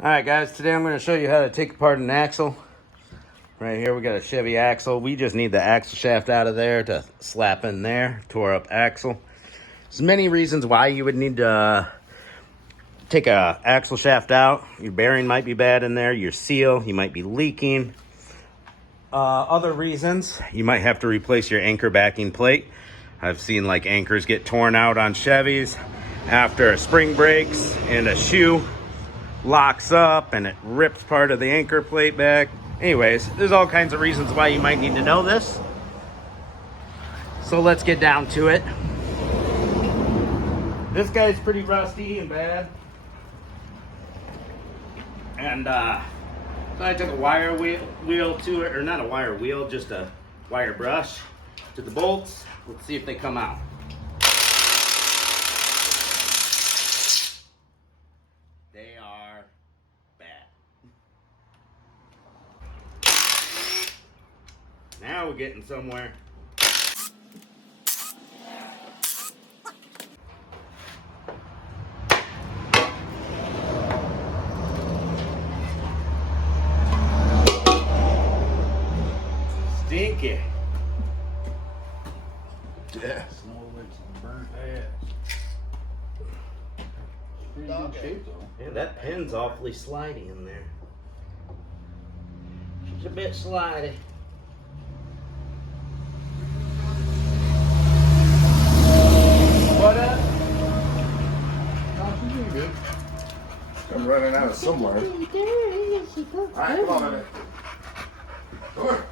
Alright guys, today I'm going to show you how to take apart an axle. Right here we got a Chevy axle. We just need the axle shaft out of there to slap in there. Tore up axle. There's many reasons why you would need to take a axle shaft out. Your bearing might be bad in there. Your seal, you might be leaking. Other reasons, you might have to replace your anchor backing plate. I've seen like anchors get torn out on Chevys after a spring breaks and a shoe locks up and it rips part of the anchor plate back. Anyways, there's all kinds of reasons why you might need to know this. So let's get down to it. This guy's pretty rusty and bad. And so I took a wire wheel to it, or not a wire wheel, just a wire brush to the bolts. Let's see if they come out. They are bad. Now we're getting somewhere. Stinky. Yeah. Smell like some burnt ass. Pretty good shape though. Yeah, that pin's awfully slidey in there. It's a bit slidey. What up? No, she's doing good. I'm running out of somewhere. Alright, come on, man. Come on.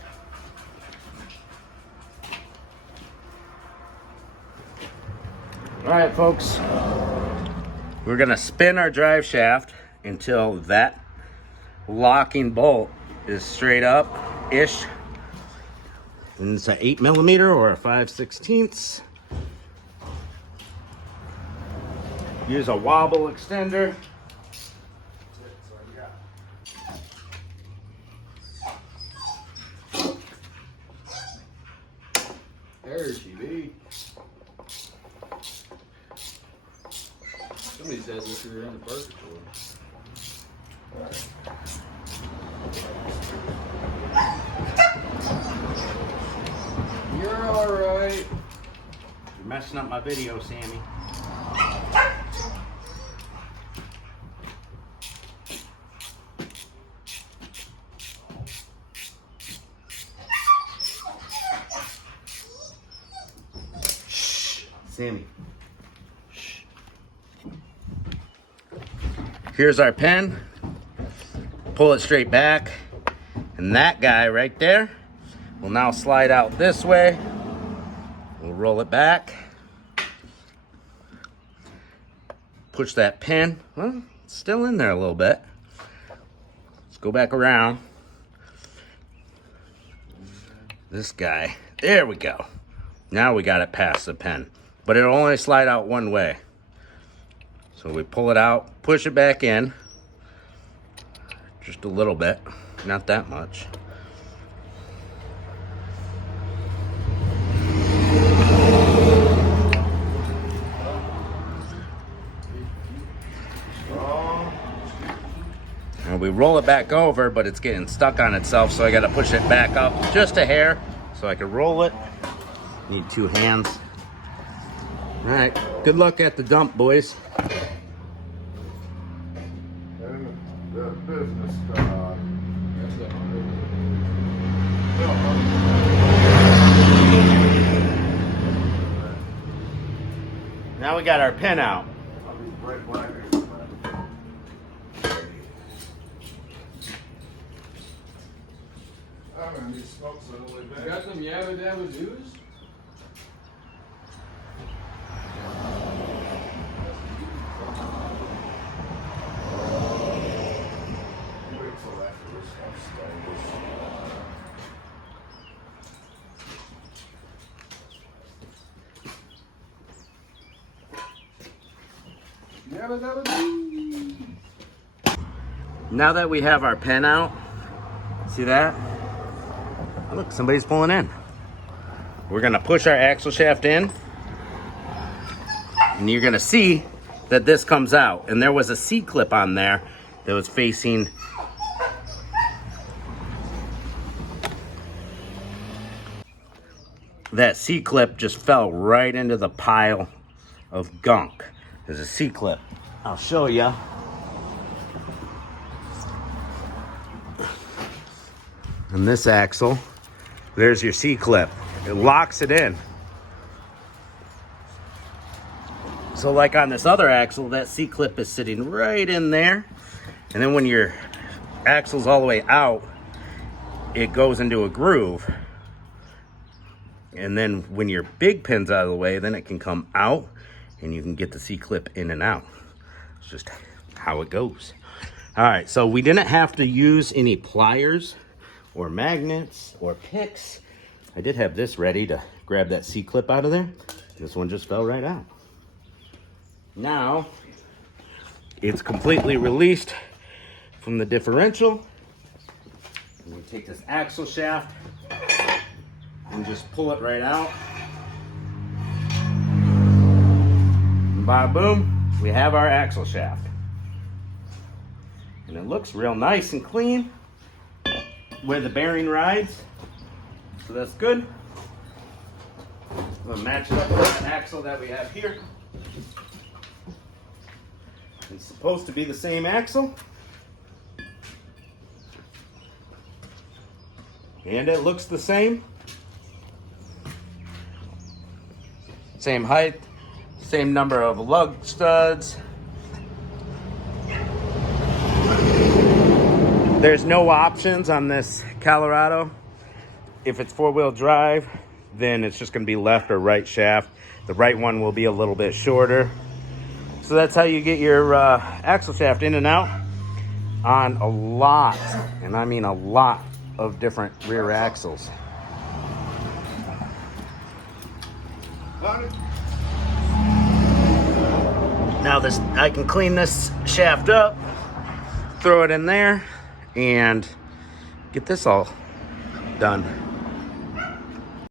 Alright folks, we're going to spin our drive shaft until that locking bolt is straight up-ish. And it's an 8mm or a 5/16. Use a wobble extender. There she be. Somebody says this is in the burger store. You're alright. You're messing up my video, Sammy. Sammy. Shh. Here's our pen. Pull it straight back. And that guy right there will now slide out this way. We'll roll it back. Push that pin. Well, it's still in there a little bit. Let's go back around. This guy. There we go. Now we got it past the pen. But it'll only slide out one way. So we pull it out, push it back in. Just a little bit, not that much. And we roll it back over, but it's getting stuck on itself, so I gotta push it back up just a hair so I can roll it. Need two hands. All right, good luck at the dump, boys. And the business card. Now we got our pin out. I'm gonna need smoke so it'll leave You that. got some yabba dabba doos? Wait till after this stuff stays. Yabba dabba doo. Now that we have our pen out, see that? Look, somebody's pulling in. We're gonna push our axle shaft in, and you're gonna see that this comes out. And there was a C-clip on there, that was facing that C-clip just fell right into the pile of gunk. There's a C-clip. I'll show you. And this axle, there's your C-clip. It locks it in. So like on this other axle, that C-clip is sitting right in there. And then when your axle's all the way out, it goes into a groove. And then when your big pin's out of the way, then it can come out and you can get the C-clip in and out. It's just how it goes. All right, so we didn't have to use any pliers or magnets or picks. I did have this ready to grab that C-clip out of there. This one just fell right out. Now, it's completely released from the differential. And we take this axle shaft and just pull it right out. And bada boom, we have our axle shaft. And it looks real nice and clean where the bearing rides. So that's good. I'm gonna match it up with the axle that we have here. It's supposed to be the same axle. And it looks the same. Same height, same number of lug studs. There's no options on this Colorado. If it's four-wheel drive, then it's just gonna be left or right shaft. The right one will be a little bit shorter. So that's how you get your axle shaft in and out on a lot, and I mean a lot, of different rear axles. Now this, I can clean this shaft up, throw it in there, and get this all done.